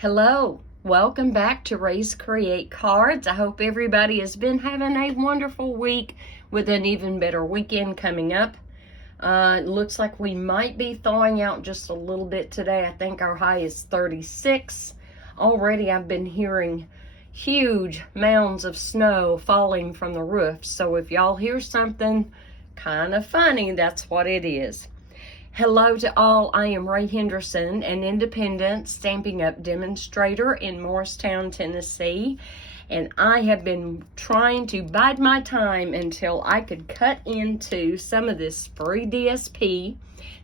Hello, welcome back to Raise Create Cards. I hope everybody has been having a wonderful week with an even better weekend coming up. It looks like we might be thawing out just a little bit today. I think our high is 36. Already I've been hearing huge mounds of snow falling from the roof. So if y'all hear something kind of funny, that's what it is. Hello to all. I am Ray Henderson, an independent Stampin' Up! Demonstrator in Morristown, Tennessee, and I have been trying to bide my time until I could cut into some of this free DSP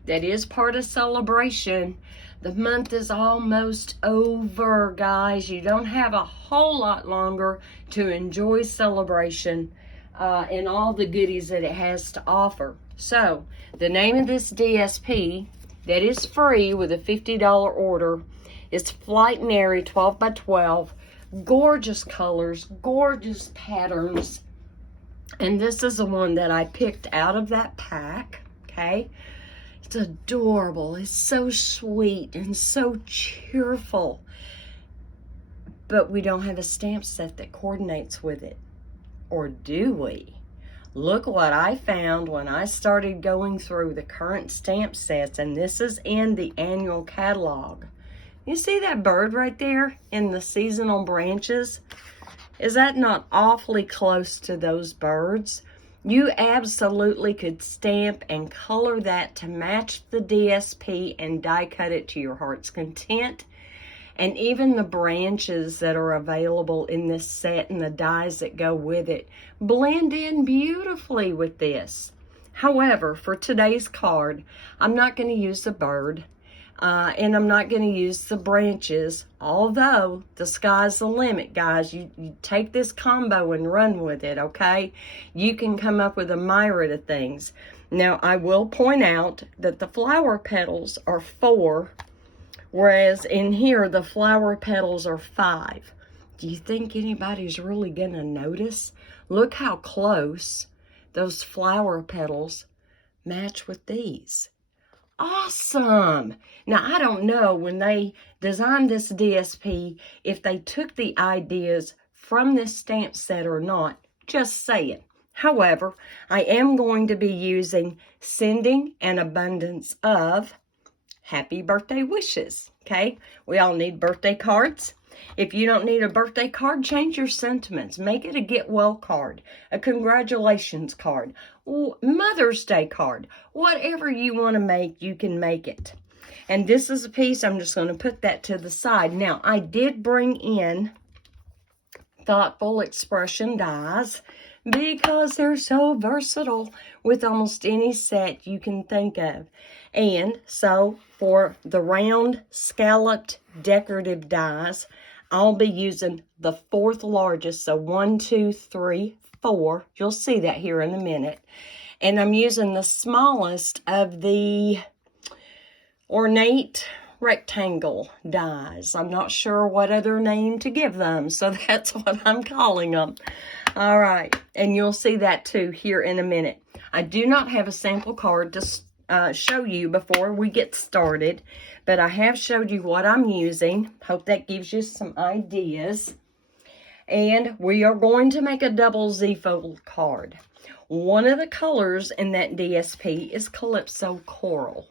that is part of Celebration. The month is almost over, guys. You don't have a whole lot longer to enjoy Celebration and all the goodies that it has to offer. So, the name of this DSP that is free with a $50 order is Flight and Airy 12 by 12. Gorgeous colors, gorgeous patterns. And this is the one that I picked out of that pack, okay? It's adorable. It's so sweet and so cheerful. But we don't have a stamp set that coordinates with it. Or do we? Look what I found when I started going through the current stamp sets, and this is in the annual catalog. You see that bird right there in the seasonal branches? Is that not awfully close to those birds? You absolutely could stamp and color that to match the DSP and die cut it to your heart's content. And even the branches that are available in this set and the dies that go with it blend in beautifully with this. However, for today's card, I'm not going to use the bird and I'm not going to use the branches, although the sky's the limit, guys. You take this combo and run with it, okay? You can come up with a myriad of things. Now, I will point out that the flower petals are 4, whereas in here, the flower petals are 5. Do you think anybody's really going to notice? Look how close those flower petals match with these. Awesome! Now, I don't know when they designed this DSP if they took the ideas from this stamp set or not. Just saying. However, I am going to be using Sending an Abundance of Happy Birthday Wishes, okay? We all need birthday cards. If you don't need a birthday card, change your sentiments. Make it a get well card, a congratulations card, Mother's Day card. Whatever you want to make, you can make it. And this is a piece, I'm just going to put that to the side. Now, I did bring in Thoughtful Expression dies because they're so versatile with almost any set you can think of. And so for the round scalloped decorative dies, I'll be using the 4th largest, so 1, 2, 3, 4. You'll see that here in a minute. And I'm using the smallest of the ornate rectangle dies. I'm not sure what other name to give them, so that's what I'm calling them. All right, and you'll see that too here in a minute. I do not have a sample card to show you before we get started, but I have showed you what I'm using. Hope that gives you some ideas. And we are going to make a double Z-fold card. One of the colors in that DSP is Calypso Coral.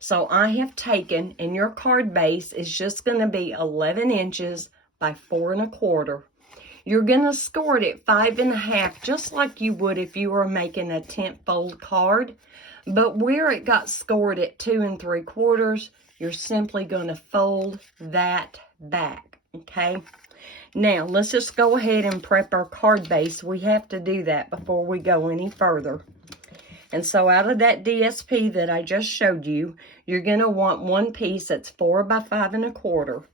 So I have taken, and your card base is just going to be 11 inches by 4 1/4. You're going to score it at 5 1/2, just like you would if you were making a 10th fold card. But where it got scored at 2 3/4, you're simply going to fold that back, okay? Now, let's just go ahead and prep our card base. We have to do that before we go any further. And so out of that DSP that I just showed you, you're going to want one piece that's 4 by 5 1/4.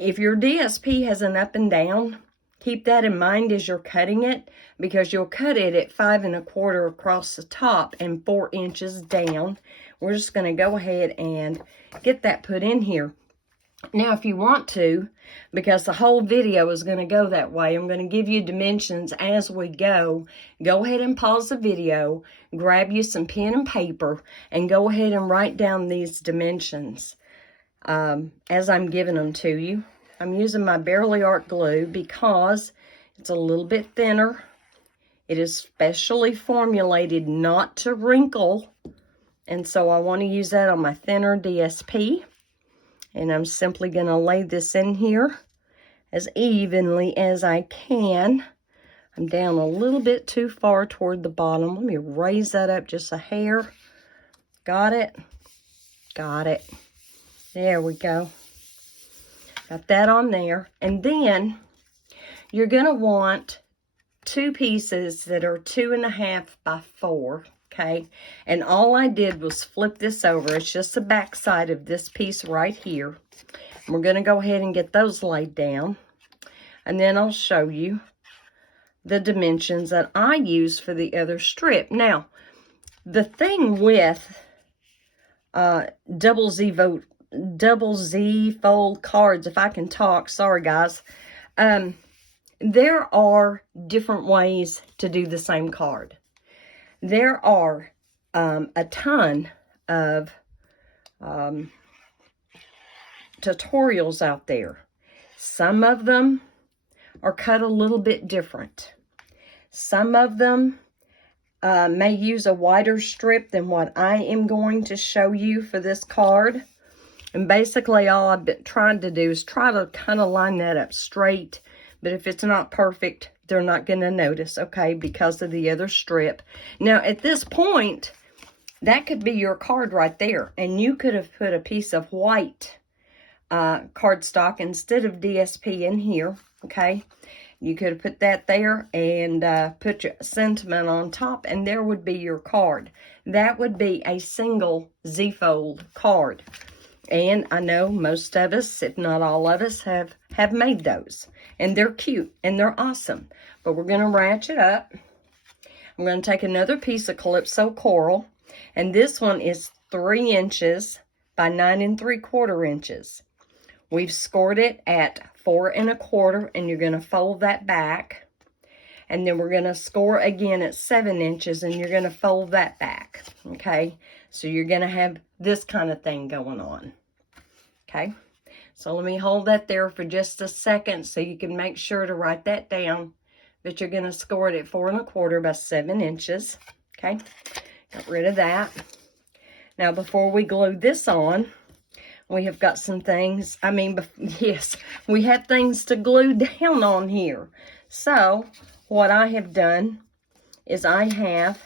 If your DSP has an up and down, keep that in mind as you're cutting it, because you'll cut it at 5 1/4 across the top and 4 inches down. We're just going to go ahead and get that put in here. Now, if you want to, because the whole video is going to go that way, I'm going to give you dimensions as we go. Go ahead and pause the video, grab you some pen and paper, and go ahead and write down these dimensions as I'm giving them to you. I'm using my Barely Art glue because it's a little bit thinner. It is specially formulated not to wrinkle. And so I want to use that on my thinner DSP. And I'm simply going to lay this in here as evenly as I can. I'm down a little bit too far toward the bottom. Let me raise that up just a hair. Got it? Got it. There we go. Got that on there. And then you're going to want 2 pieces that are 2.5 by 4. Okay. And all I did was flip this over. It's just the back side of this piece right here. And we're going to go ahead and get those laid down. And then I'll show you the dimensions that I use for the other strip. Now, the thing with double Z fold cards, if I can talk, sorry guys, there are different ways to do the same card. There are a ton of tutorials out there. Some of them are cut a little bit different. Some of them may use a wider strip than what I am going to show you for this card. And basically all I've been trying to do is try to kind of line that up straight. But if it's not perfect, they're not going to notice, okay, because of the other strip. Now, at this point, that could be your card right there. And you could have put a piece of white cardstock instead of DSP in here, okay? You could have put that there and put your sentiment on top, and there would be your card. That would be a single Z-fold card. And I know most of us, if not all of us, have made those. And they're cute and they're awesome. But we're going to ratchet up. I'm going to take another piece of Calypso Coral. And this one is 3 inches by 9 3/4 inches. We've scored it at 4 1/4, and you're going to fold that back. And then we're going to score again at 7 inches, and you're going to fold that back. Okay? So you're going to have this kind of thing going on. Okay? So let me hold that there for just a second so you can make sure to write that down. But you're going to score it at 4 1/4 by 7 inches. Okay? Got rid of that. Now, before we glue this on, we have got some things. Yes, we have things to glue down on here. So, what I have done is I have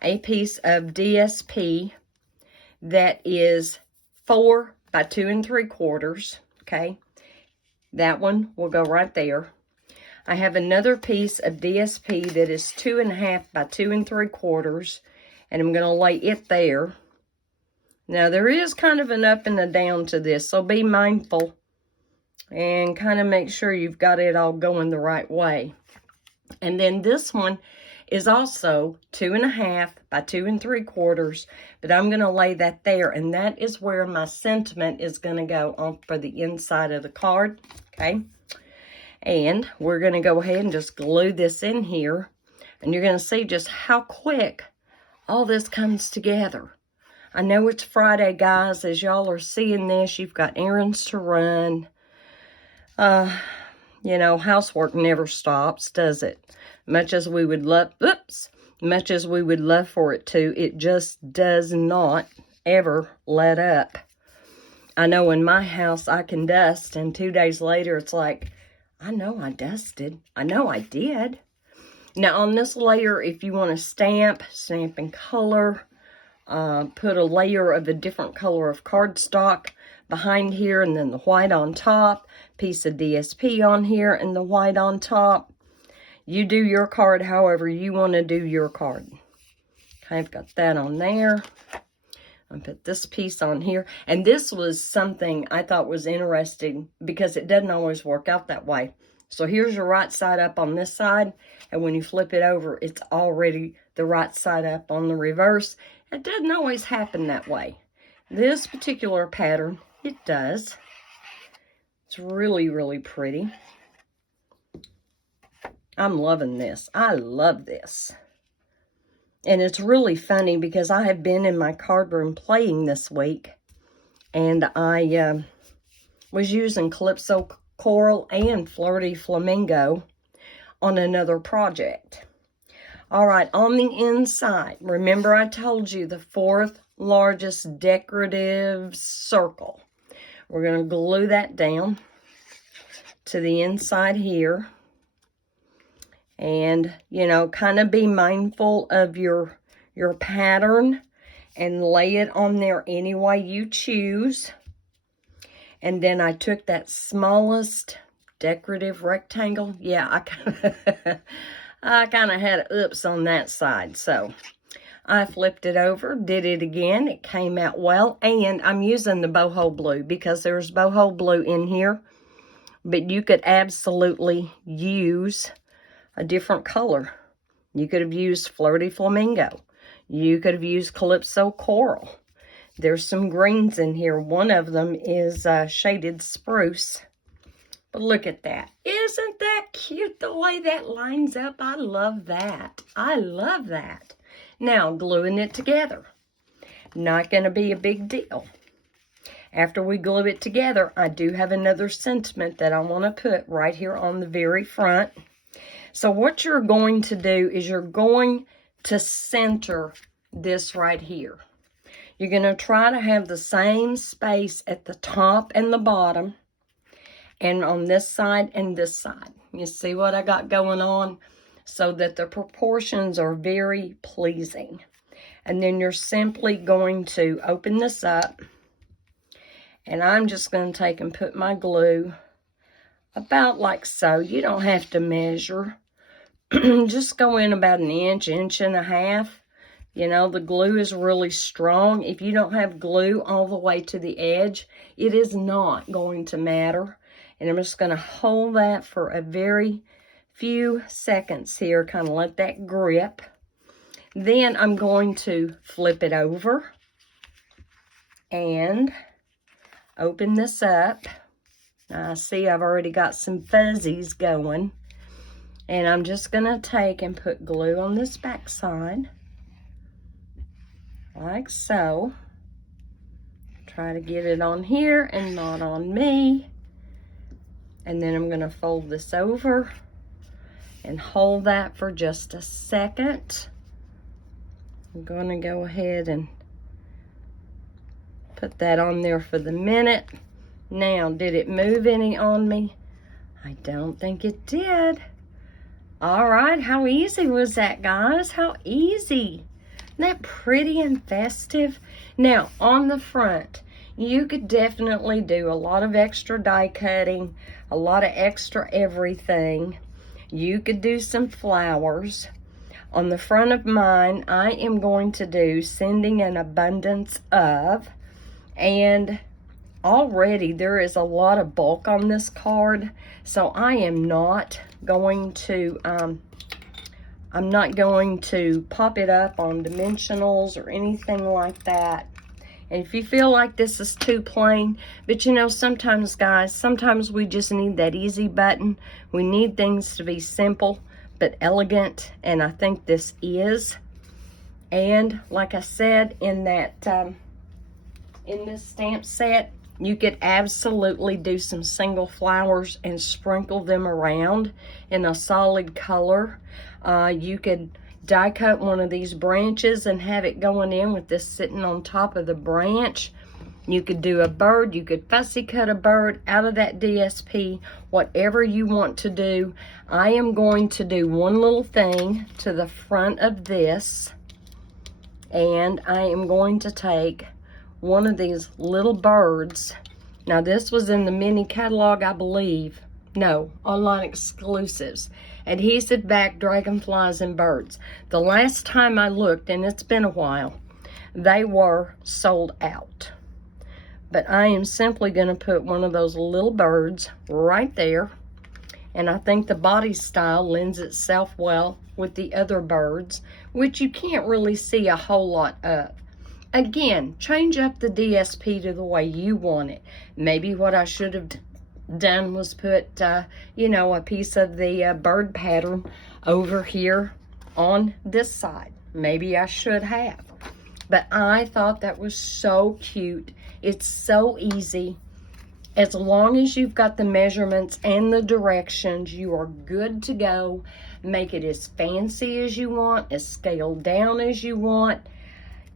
a piece of DSP that is 4 by 2 3/4. Okay, that one will go right there. I have another piece of DSP that is 2.5 by 2 3/4, and I'm going to lay it there. Now, there is kind of an up and a down to this, so be mindful and kind of make sure you've got it all going the right way. And then this one is also 2.5 by 2 3/4, but I'm going to lay that there, and that is where my sentiment is going to go on for the inside of the card, okay? And we're going to go ahead and just glue this in here, and you're going to see just how quick all this comes together. I know it's Friday, guys. As y'all are seeing this, you've got errands to run. You know, housework never stops, does it? Much as we would love for it to, it just does not ever let up. I know in my house I can dust, and 2 days later it's like, I know I dusted. I know I did. Now on this layer, if you want to stamp in color, put a layer of a different color of cardstock behind here, and then the white on top, piece of DSP on here, and the white on top. You do your card however you want to do your card. Okay, I've got that on there. I'll put this piece on here. And this was something I thought was interesting because it doesn't always work out that way. So here's your right side up on this side, and when you flip it over, it's already the right side up on the reverse. It doesn't always happen that way. This particular pattern, it does. It's really, really pretty. I'm loving this. I love this. And it's really funny because I have been in my card room playing this week, and I was using Calypso Coral and Flirty Flamingo on another project. All right, on the inside, remember I told you the 4th largest decorative circle. We're going to glue that down to the inside here. And, you know, kind of be mindful of your pattern and lay it on there any way you choose. And then I took that smallest decorative rectangle. Yeah, I kind of had an oops on that side. So I flipped it over, did it again. It came out well. And I'm using the boho blue because there's boho blue in here. But you could absolutely use a different color. You could have used Flirty Flamingo. You could have used Calypso Coral. There's some greens in here. One of them is shaded spruce. But look at that. Isn't that cute the way that lines up? I love that. I love that. Now, gluing it together. Not going to be a big deal. After we glue it together, I do have another sentiment that I want to put right here on the very front. So what you're going to do is you're going to center this right here. You're going to try to have the same space at the top and the bottom, and on this side and this side. You see what I got going on? So that the proportions are very pleasing. And then you're simply going to open this up, and I'm just going to take and put my glue about like so. You don't have to measure. Just go in about an inch, inch and a half. You know, the glue is really strong. If you don't have glue all the way to the edge, it is not going to matter. And I'm just going to hold that for a very few seconds here, kind of let that grip. Then I'm going to flip it over and open this up. Now, see, I've already got some fuzzies going. And I'm just going to take and put glue on this back side, like so. Try to get it on here and not on me. And then I'm going to fold this over and hold that for just a second. I'm going to go ahead and put that on there for the minute. Now, did it move any on me? I don't think it did. All right, how easy was that, guys? How easy. Isn't that pretty and festive? Now, on the front, you could definitely do a lot of extra die cutting, a lot of extra everything. You could do some flowers. On the front of mine, I am going to do Sending an Abundance of, and already there is a lot of bulk on this card, so I am not going to I'm not going to pop it up on dimensionals or anything like that. And if you feel like this is too plain, but you know, sometimes guys, sometimes we just need that easy button. We need things to be simple but elegant, and I think this is. And like I said, in that in this stamp set, you could absolutely do some single flowers and sprinkle them around in a solid color. You could die cut one of these branches and have it going in with this sitting on top of the branch. You could do a bird. You could fussy cut a bird out of that DSP, whatever you want to do. I am going to do one little thing to the front of this, and I am going to take one of these little birds. Now, this was in the mini catalog, I believe. No, online exclusives. Adhesive back dragonflies and birds. The last time I looked, and it's been a while, they were sold out. But I am simply going to put one of those little birds right there. And I think the body style lends itself well with the other birds, which you can't really see a whole lot of. Again, change up the DSP to the way you want it. Maybe what I should have done was put, you know, a piece of the bird pattern over here on this side. Maybe I should have. But I thought that was so cute. It's so easy. As long as you've got the measurements and the directions, you are good to go. Make it as fancy as you want, as scaled down as you want.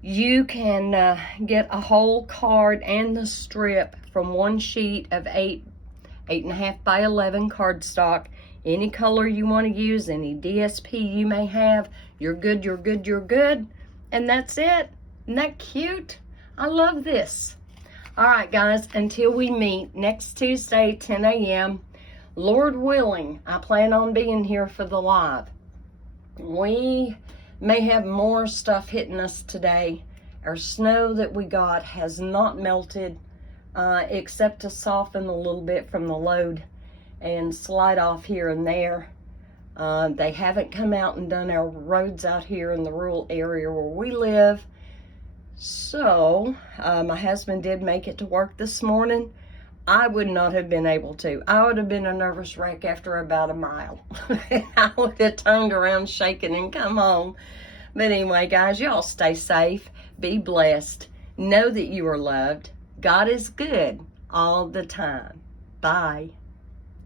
You can get a whole card and the strip from one sheet of 8.5 by 11 cardstock. Any color you want to use, any DSP you may have, you're good, you're good, you're good. And that's it. Isn't that cute? I love this. All right, guys, until we meet next Tuesday, 10 a.m., Lord willing, I plan on being here for the live. We may have more stuff hitting us today. Our snow that we got has not melted, except to soften a little bit from the load and slide off here and there. They haven't come out and done our roads out here in the rural area where we live. So, my husband did make it to work this morning. I would not have been able to. I would have been a nervous wreck after about a mile. I would have turned around shaking and come home. But anyway, guys, y'all stay safe. Be blessed. Know that you are loved. God is good all the time. Bye.